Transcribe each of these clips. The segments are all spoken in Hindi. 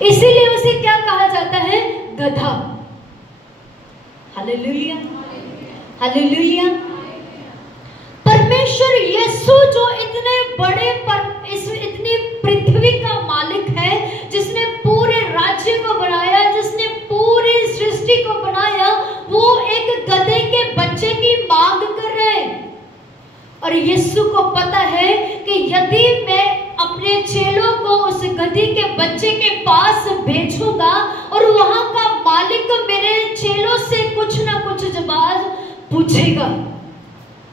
इसीलिए उसे क्या कहा जाता है? गधा। Hallelujah, hallelujah. परमेश्वर यीशु जो इतने बड़े इतनी पृथ्वी का मालिक है, जिसने पूरे राज्य को बनाया, जिसने पूरी सृष्टि को बनाया, वो एक गधे के बच्चे की मांग कर रहे हैं। और यीशु को पता है कि यदि मैं अपने चेलों को उस गधे के बच्चे के पास भेजूंगा और वहां का मालिक मेरे चेलों से कुछ ना कुछ जवाब पूछेगा।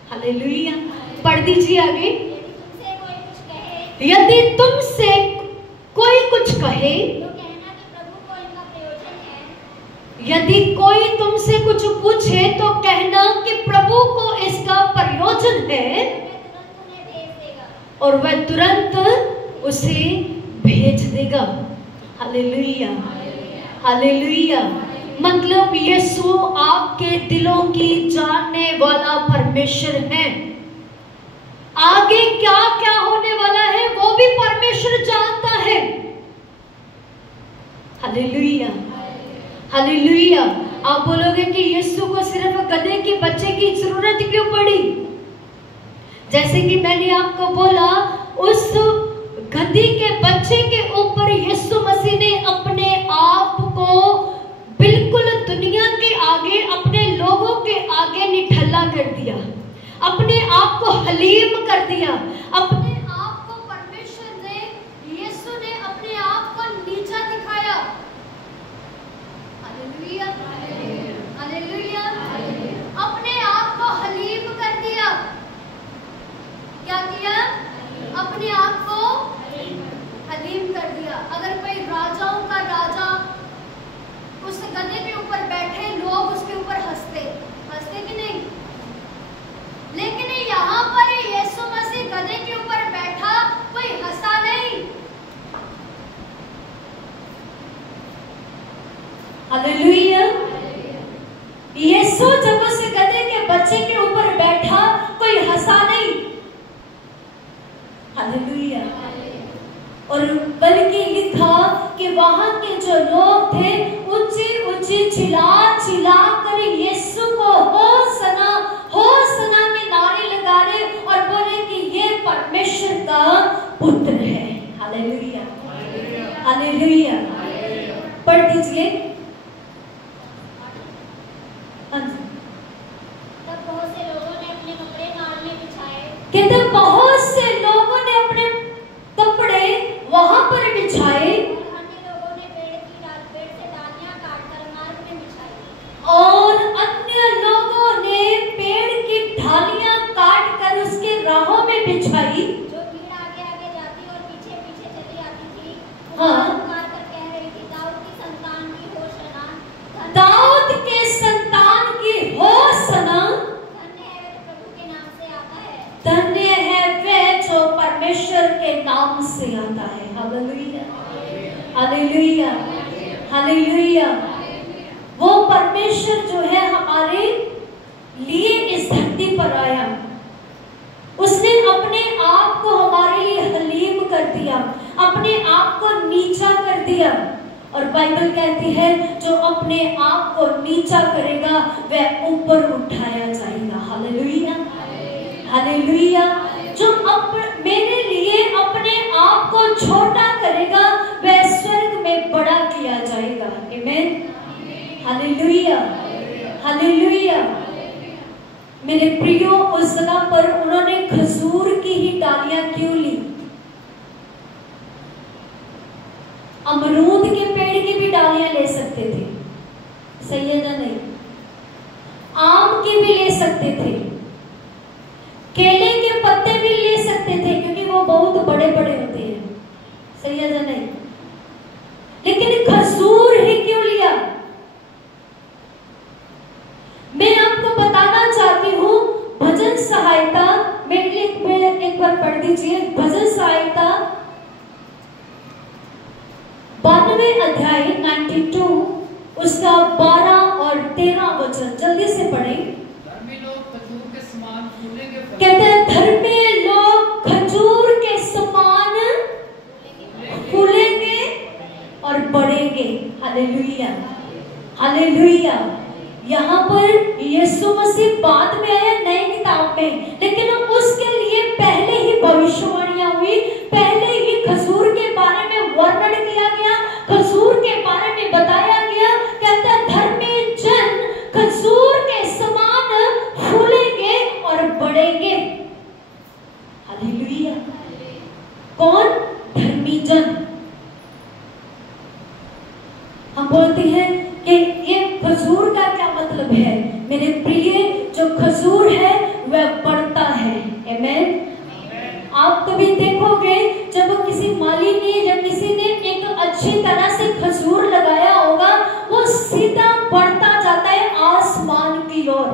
हालेलुया। पढ़ दीजिए आगे। यदि तुमसे कोई कुछ कहे तो कहना कि प्रभु को इनका प्रयोजन है। यदि कोई तुमसे कुछ पूछे तो कहना कि प्रभु को इसका प्रयोजन है, और वह तुरंत उसे भेज देगा। Hallelujah, hallelujah. मतलब यीशु आपके दिलों की जानने वाला परमेश्वर है। आगे क्या क्या होने वाला है वो भी परमेश्वर जानता है। Hallelujah, hallelujah. आप बोलोगे कि यीशु को सिर्फ गधे के बच्चे की जरूरत क्यों पड़ी? जैसे कि मैंने आपको बोला, उस गधे के बच्चे के ऊपर यीशु मसीह ने अपने आप को बिल्कुल दुनिया के आगे, अपने लोगों के आगे निठल्ला कर दिया, अपने आप को हलीम कर दिया, अपने आप को परमेश्वर ने, यीशु ने अपने आप को नीचा दिखाया। Hallelujah, hallelujah. अपने आप को हलीम कर दिया। क्या किया? अपने आप को हलीम कर दिया। अगर कोई राजाओं का राजा उस गधे के ऊपर बैठे, लोग उसके ऊपर हंसते कि नहीं? लेकिन यहाँ पर यीशु मसीह गधे के ऊपर बैठा, कोई हंसा नहीं। हालेलुया। यीशु जब उस गधे के बच्चे के ऊपर बैठा, कोई हंसा नहीं। हालेलुया। और बल्कि लिखा कि वहां के जो लोग थे ऊंची ऊंची चिल्ला चिल्ला कर यीशु को होसना होसना के नारे लगा रहे और बोले कि ये परमेश्वर का पुत्र है। Hallelujah, hallelujah. पढ़ दीजिए। तब बहुत से लोगों ने अपने कपड़े नाल में बिछाए। कहते बहुत से लोगों ने अपने कपड़े वहां पर बिछाए, और अन्य लोगों ने पेड़ की डालियां काट कर उसके राहों में बिछाई। जो भीड़ आगे आगे जाती और पीछे पीछे चली आती थी, पुकार कर कह रही थी, दाऊद की संतान की होशाना, दाऊद के संतान की होशाना। धन्य है जो प्रभु के नाम से आता है। धन्य है वह जो परमेश्वर के नाम से आता है। Hallelujah, hallelujah, hallelujah. वो परमेश्वर जो है हमारे लिए इस धरती पर आया, उसने अपने आप को हमारे लिए हलीम कर दिया, अपने आप को नीचा कर दिया। और बाइबल कहती है जो अपने आप को नीचा करेगा वह ऊपर उठाया जाएगा। Hallelujah, hallelujah. जो मेरे लिए अपने आप को छोटा करेगा वह स्वर्ग में बड़ा किया जाएगा। आमीन, हालेलुया, हालेलुया। मेरे प्रियो, उस जगह पर उन्होंने खजूर की ही डालियां क्यों ली? अमरूद के पेड़ की भी डालियां ले सकते थे, सही है ना? नहीं, आम की भी ले सकते थे, केले के पत्ते भी ले सकते थे क्योंकि वो बहुत बड़े बड़े होते हैं, सही है ना? नहीं, लेकिन खजूर ही क्यों लिया? मैं आपको बताना चाहती हूँ, भजन सहायता, मेरे लिए एक बार पढ़ दीजिए। भजन सहायता 92 अध्याय 92 उसका 12 और 13 वचन जल्दी से पढ़ें। धर्मी लोग खजूर के समान फूलेंगे। कहते हैं धर्मी लोग खजूर के समान फूलेंगे और बढ़ेंगे। Hallelujah, hallelujah. यहाँ पर यीशु मसीह बाद में आया नई किताब में, लेकिन उसके लिए पहले ही भविष्यवाणियां हुई, पहले ही खजूर के बारे में वर्णन किया गया, खजूर के बारे में बताया गया। कहता है धर्मी जन खजूर के समान फूलेंगे और बढ़ेंगे। हालेलुया। कौन? धर्मी जन। हम बोलते हैं कि ये खजूर का क्या मतलब है? मेरे प्रिय, जो खजूर है वह बढ़ता है। आमीन। आप कभी देखोगे जब किसी माली ने या किसी ने एक अच्छी तरह से खजूर लगाया होगा, वो सीधा बढ़ता जाता है आसमान की ओर।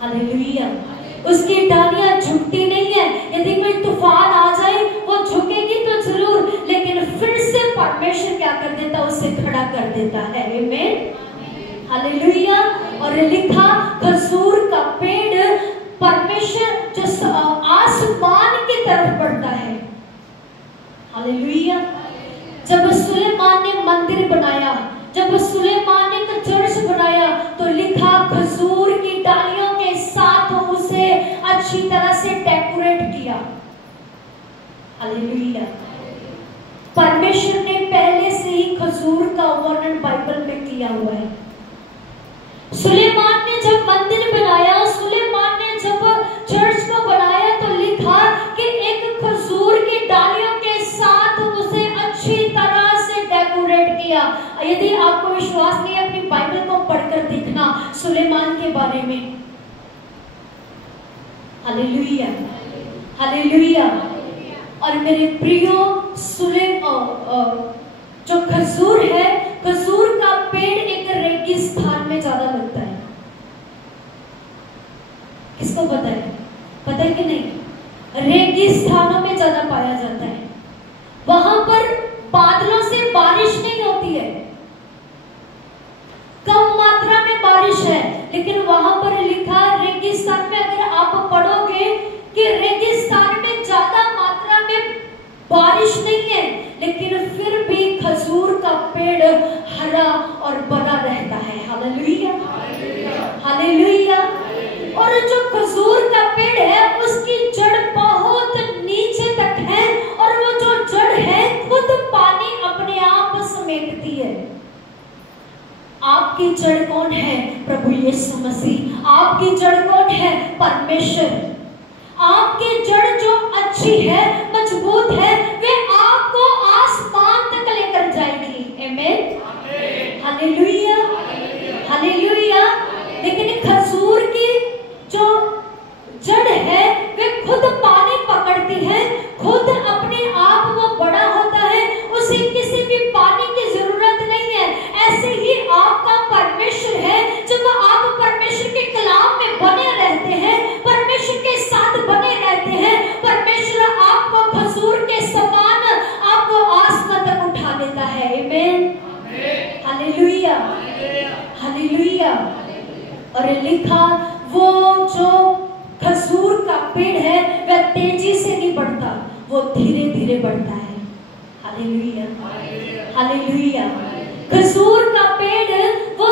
हालेलुया। उसकी डालियां झुकती नहीं है। यदि कोई तूफान आ जाए वो झुकेगी तो जरूर, लेकिन फिर से परमेश्वर क्या कर देता? उसे खड़ा कर देता है। आमीन, हालेलुया। और लिखा खजूर का पेड़ परमेश्वर जो आसमान की तरफ बढ़ता है। हालेलुया। जब सुलेमान ने मंदिर बनाया, जब सुलेमान ने चर्च बनाया, तो लिखा खजूर की डालियों के साथ उसे अच्छी तरह से डेकोरेट किया। हालेलुया। परमेश्वर ने पहले से ही खजूर का वर्णन बाइबल में किया हुआ है। सुलेमान ने जब मंदिर बनाया, सुलेमान ने जब चर्च को बनाया, तो लिखा कि एक खजूर की डालियों के साथ उसे अच्छी तरह से डेकोरेट किया। यदि आपको विश्वास नहीं है, अपनी बाइबल को पढ़कर देखना सुलेमान के बारे में। Hallelujah, hallelujah. और मेरे प्रियो, जो खजूर है, खजूर का पेड़ एक रेगिस्तान में ज्यादा लगता है। किसको पता है? पता है कि नहीं? रेगिस्तानों में ज्यादा पाया जाता है। वहां पर बादलों से बारिश नहीं होती है, कम मात्रा में बारिश है, लेकिन वहां पर लिखा रेगिस्तान में, अगर आप पढ़ोगे कि रेगिस्तान में ज्यादा मात्रा में बारिश नहीं है, लेकिन फिर भी खजूर का पेड़ हरा और बड़ा रहता है। Hallelujah, hallelujah. और जो खजूर का पेड़ है उसकी जड़ बहुत नीचे तक है, और वो जो जड़ है खुद पानी अपने आप समेटती है। आपकी जड़ कौन है? प्रभु यीशु मसीह। आपकी जड़ कौन है? परमेश्वर। आपकी जड़ जो अच्छी है, मजबूत है, वे आपको आसमान तक लेकर जाएगी। आमीन, हालेलुया, हालेलुया। लेकिन खजूर की जो जड़ है वे खुद पानी पकड़ती है, खुद अपने आप वो बड़ा होता है, उसे किसी भी पानी की जरूरत नहीं है। ऐसे ही आपका परमेश्वर है। जब आप परमेश्वर के कलाम में बने रहते हैं, परमेश्वर के साथ बने रहते हैं, परमेश्वर आपको खजूर के समान आपको आसमान तक उठा लेता है। आमीन, हालेलुया, हालेलुया। और लिखा वो जो खजूर का पेड़ है वह तेजी से नहीं बढ़ता, वो धीरे धीरे बढ़ता है। Hallelujah, hallelujah. खजूर का पेड़ वो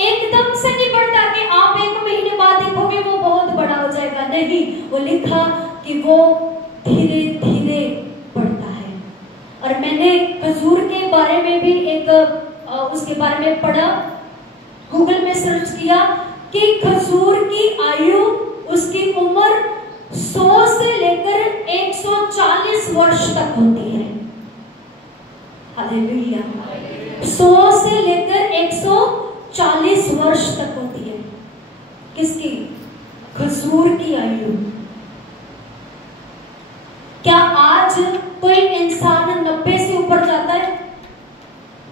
एकदम से नहीं बढ़ता कि आप 1 महीने बाद देखोगे वो बहुत बड़ा हो जाएगा। नहीं, वो लिखा कि वो धीरे धीरे बढ़ता है। और मैंने खजूर के बारे में भी एक उसके बारे में पढ़ा, गूगल में सर्च किया कि खजूर की आयु, उसकी उम्र 100 से लेकर 140 वर्ष तक होती है। हालेलुया, 100 से लेकर 140 वर्ष तक होती है। किसकी? खजूर की आयु। क्या आज कोई इंसान 90 से ऊपर जाता है?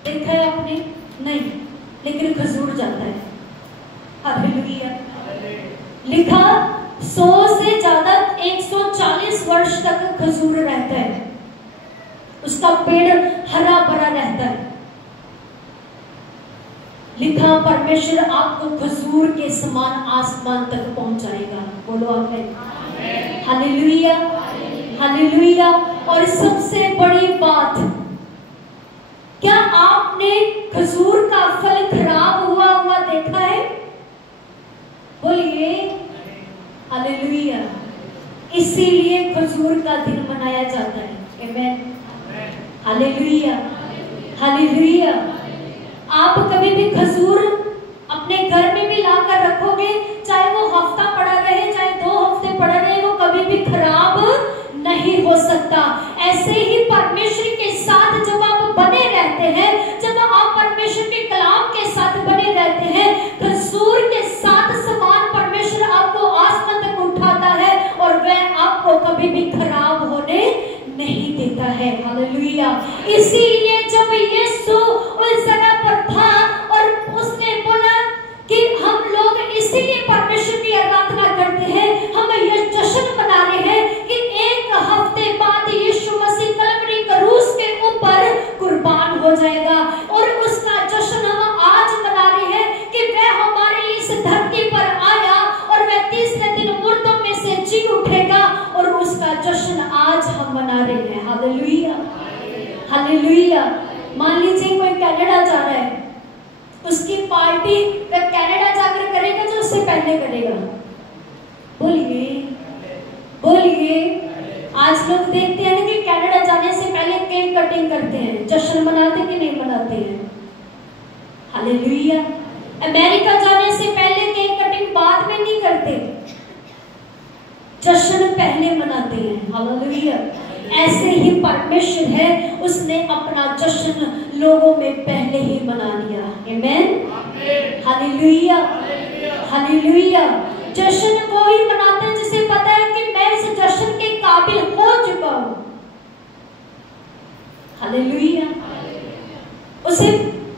देखा है आपने? नहीं, लेकिन खजूर जाता है। हालेलुया। लिखा 100 से ज्यादा 140 वर्ष तक खजूर रहता है, उसका पेड़ हरा भरा रहता है। लिखा परमेश्वर आपको खजूर के समान आसमान तक पहुंचाएगा। बोलो आमीन, हालेलुया, हालेलुया। और सबसे बड़ी बात, आपने खजूर का फल खराब हुआ हुआ देखा है? बोलिए हालेलुया। इसीलिए खजूर का दिन मनाया जाता है। आमेन, हालेलुया, हालेलुया। आप कभी भी खजूर अपने घर में भी लाकर रखोगे, चाहे वो हफ्ता पड़ा रहे, चाहे 2 हफ्ते पड़ा रहे, वो कभी भी खराब नहीं हो सकता। ऐसे ही परमेश्वर के साथ जब आप बने रहते हैं, जब आप परमेश्वर के कलाम के साथ बने रहते हैं, खजूर के साथ समान परमेश्वर आपको आसमान तक उठाता है और वह आपको कभी भी खराब होने नहीं देता है। हालेलुया। इसीलिए जब यीशु उस जगह पर था और उसने बोला कि हम लोग इसीलिए परमेश्वर की आराधना करते हैं, हम ये जश्न मना रहे हैं कि 1 हफ्ते बाद यीशु मसीह कलवरी क्रूस के ऊपर कुर्बान हो जाएगा और उसका जश्न हम आज मना रहे हैं कि वह हमारे लिए इस धरती पर आया और वह तीसरे दिन मुर्दों में से जी उठेगा और उसका जश्न आज हम मना रहे हैं। Hallelujah, hallelujah. मान लीजिए कोई कनाडा जा रहा है, उसकी पार्टी वह कनाडा जाकर करेगा जो उससे पहले करेगा। बोलिए, बोलिए। आज लोग देखते हैं ना कि कनाडा जाने से पहले केक कटिंग करते हैं, जश्न मनाते कि नहीं मनाते हैं? हालेलुया। अमेरिका जाने से पहले केक कटिंग बाद में नहीं करते, जश्न पहले मनाते हैं। हालेलुया। ऐसे ही परमेश्वर है, उसने अपना जश्न लोगों में पहले ही मना लिया। आमेन, हालेलुया, हालेलुया। जश्न वो ही मनाते हैं जिसे पता है कि मैं इस जश्न के काबिल हो चुका हूं। हालेलुया। उसे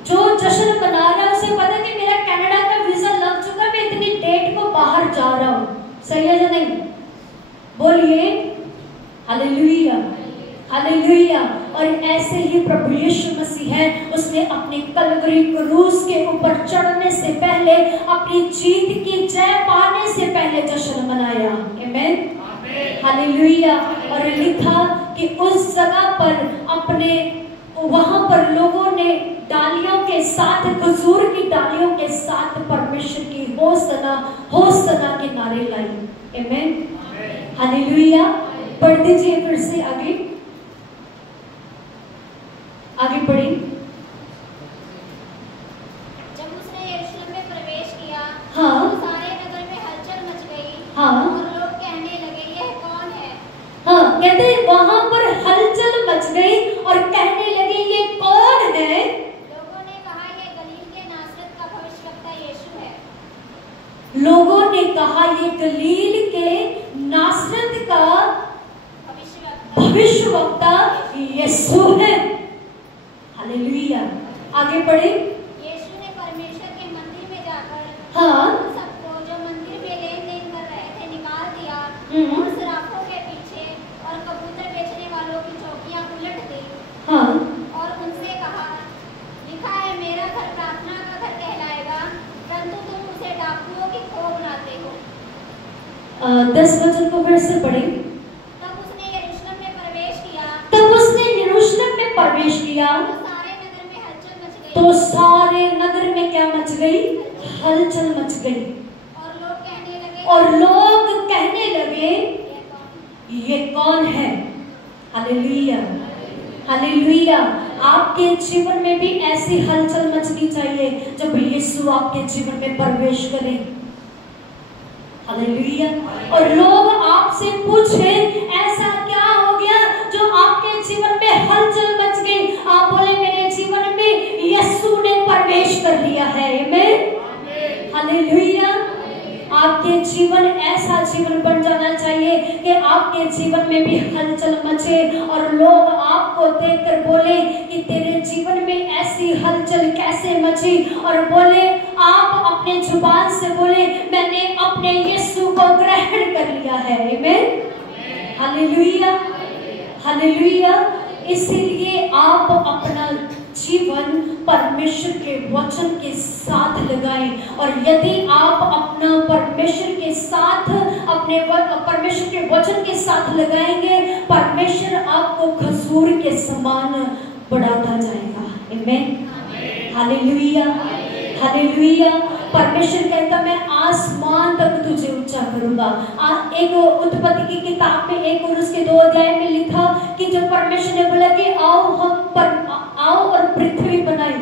जो जश्न मना रहा है उसे पता है कि मेरा कनाडा का वीजा लग चुका है, मैं इतनी डेट को बाहर जा रहा हूं। सही है या नहीं? बोलिए हालेलुया, हालेलुया। और ऐसे ही प्रभु यीशु मसीह है, उसने अपनी कलवरी क्रूस के ऊपर चढ़ने से पहले, अपनी जीत की जय पाने से पहले जश्न मनाया। आमेन, हालेलुया। और लिखा कि उस जगह पर अपने वहां पर लोगों ने डालियों के साथ, खजूर की डालियों के साथ परमेश्वर की होसना होसना के नारे लाई। आमेन, हालेलुया। पढ़ दीजिए फिर से आगे, आगे पढ़ी। जब उसने यरूशलेम में प्रवेश किया, हाँ, तो सारे नगर में हलचल मच गई। हाँ, और लोग कहने लगे, यह कौन है? हाँ, कहते वहां पर हलचल मच गई और कहने लगे ये कौन है? लोगों ने कहा, यह गलील के नासरत का भविष्यवक्ता यीशु है। लोगों ने कहा ये गलील के नासरत का भविष्यवक्ता यीशु है। हालेलुया। आगे पढ़े। यीशु ने परमेश्वर के मंदिर में जाकर हाँ, उन सबको जो मंदिर में लेन देन कर रहे थे निकाल दिया और सराफों के पीछे और कबूतर बेचने वालों की चौकियां उलट दी। हाँ, और उनसे कहा, लिखा है मेरा घर प्रार्थना का घर कहलाएगा, परंतु तुम उसे डाकुओं की खो बनाते हो। 10 वचन को फिर से पढ़े। तब उसने यरूशलेम में प्रवेश किया, तब उसने यरूशलेम में प्रवेश किया तो सारे नगर तो सारे नगर में हलचल मच गई। में क्या मच गई? हलचल मच गई। और लोग कहने लगे, ये कौन है? Hallelujah, hallelujah. आपके जीवन में भी ऐसी हलचल मचनी चाहिए जब यीशु आपके जीवन में प्रवेश करे। हालेलुया। और लोग आपसे पूछे ऐसा क्या हो गया जो आपके जीवन में हलचल मच गई? आप बोले मेरे जीवन में यीशु ने प्रवेश कर लिया है। आमीन, हालेलुया। आपके जीवन ऐसा जीवन बन जाना चाहिए कि आपके जीवन में भी हलचल मचे और लोग आपको देखकर बोले कि तेरे जीवन में ऐसी हलचल कैसे मची, और बोले आप अपने जुबान से बोले मैंने अपने यीशु को ग्रहण कर लिया है। आमीन, हालेलुया, हालेलुया। इसीलिए आप अपना जीवन परमेश्वर के वचन के साथ लगाएं, और यदि आप अपना परमेश्वर के साथ अपने परमेश्वर के वचन के साथ लगाएंगे, परमेश्वर आपको खजूर के समान बढ़ाता जाएगा। आमीन, हालेलुया, हालेलुया। परमेश्वर कहता मैं आसमान तक तुझे ऊंचा करूंगा। एक उत्पत्ति की किताब में 1 और उसके 2 अध्याय में लिखा कि जब परमेश्वर ने बोला कि आओ और पृथ्वी बनाई,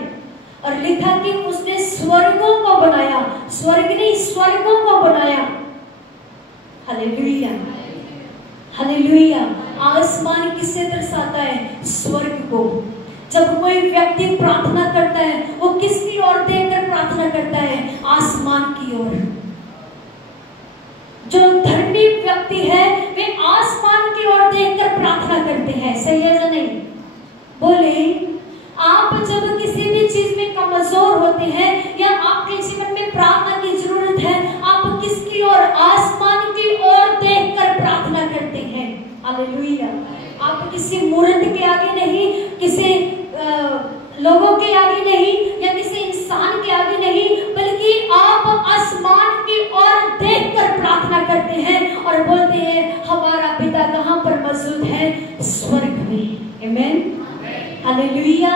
और लिखा कि उसने स्वर्गों को बनाया, स्वर्ग नहीं स्वर्गों को बनाया। Hallelujah, hallelujah. आसमान किससे दर्शाता है? स्वर्ग को। जब कोई व्यक्ति प्रार्थना करता है वो किसकी ओर देखकर प्रार्थना करता है? आसमान की ओर। जो धर्मी व्यक्ति है वे आसमान की ओर देखकर प्रार्थना करते हैं। सही है या नहीं? बोले, आप जब किसी भी चीज में कमजोर होते हैं या आपके जीवन में प्रार्थना की जरूरत है, आप किसकी ओर? आसमान की ओर देखकर प्रार्थना करते हैं। हालेलुया। आप किसी मूर्त के आगे नहीं, किसी लोगों के आगे नहीं, या किसी इंसान के आगे नहीं, बल्कि आप आसमान की ओर देखकर प्रार्थना करते हैं और बोलते हैं हमारा पिता कहाँ पर मौजूद है? स्वर्ग में। आमीन, हालेलुया।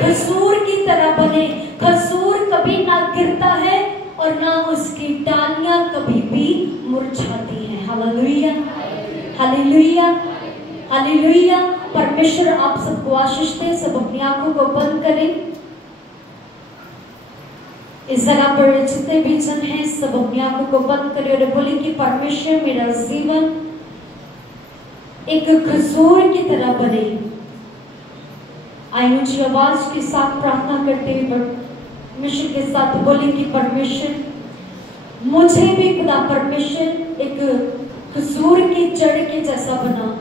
खजूर की तरह बने। खजूर कभी ना गिरता है और ना उसकी डालियां कभी भी मुरझाती हैं। Hallelujah, hallelujah, hallelujah. परमेश्वर आप सबको आशीष दे। सब अपनी आंखों को बंद करें। इस जगह पर जितने भी जन हैं सब अपनी आंखों को बंद करें और बोले कि परमेश्वर मेरा जीवन एक खजूर की तरह बने। आई ऊंची आवाज के साथ प्रार्थना करते हुए परमेश्वर के साथ बोले कि परमेश्वर मुझे भी खुदा परमेश्वर एक खजूर की जड़ के जैसा बना,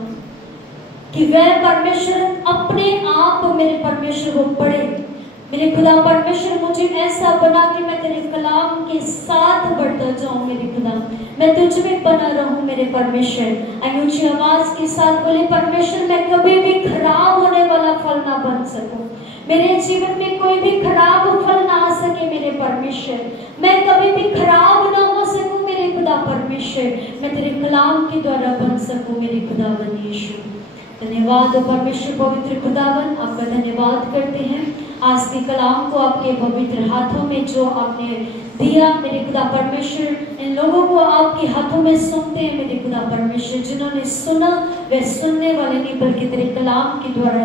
कि वह परमेश्वर अपने आप मेरे परमेश्वर को पढ़े। मेरे खुदा परमेश्वर मुझे ऐसा बना कि मैं तेरे कलाम के साथ बढ़ता जाऊं। मेरे खुदा मैं तुझ में बना रहूं मेरे परमेश्वर। आई ऊंची आवाज के साथ बोले परमेश्वर मैं कभी भी खराब होने वाला फल ना बन सकूं। मेरे जीवन में कोई भी खराब फल ना आ सके मेरे परमेश्वर। मैं कभी भी खराब ना हो सकूं मेरे खुदा परमेश्वर। मैं तेरे कलाम के द्वारा बन सकूं मेरे खुदावन यीशु। धन्यवाद परमेश्वर पवित्र खुदावन, आपका धन्यवाद करते हैं आज के कलाम को आपके पवित्र हाथों में जो आपने दिया मेरे खुदा परमेश्वर। इन लोगों को आपके हाथों में सौंपते हैं मेरे खुदा परमेश्वर। जिन्होंने सुना वे सुनने वाले नहीं बल्कि तेरे कलाम के द्वारा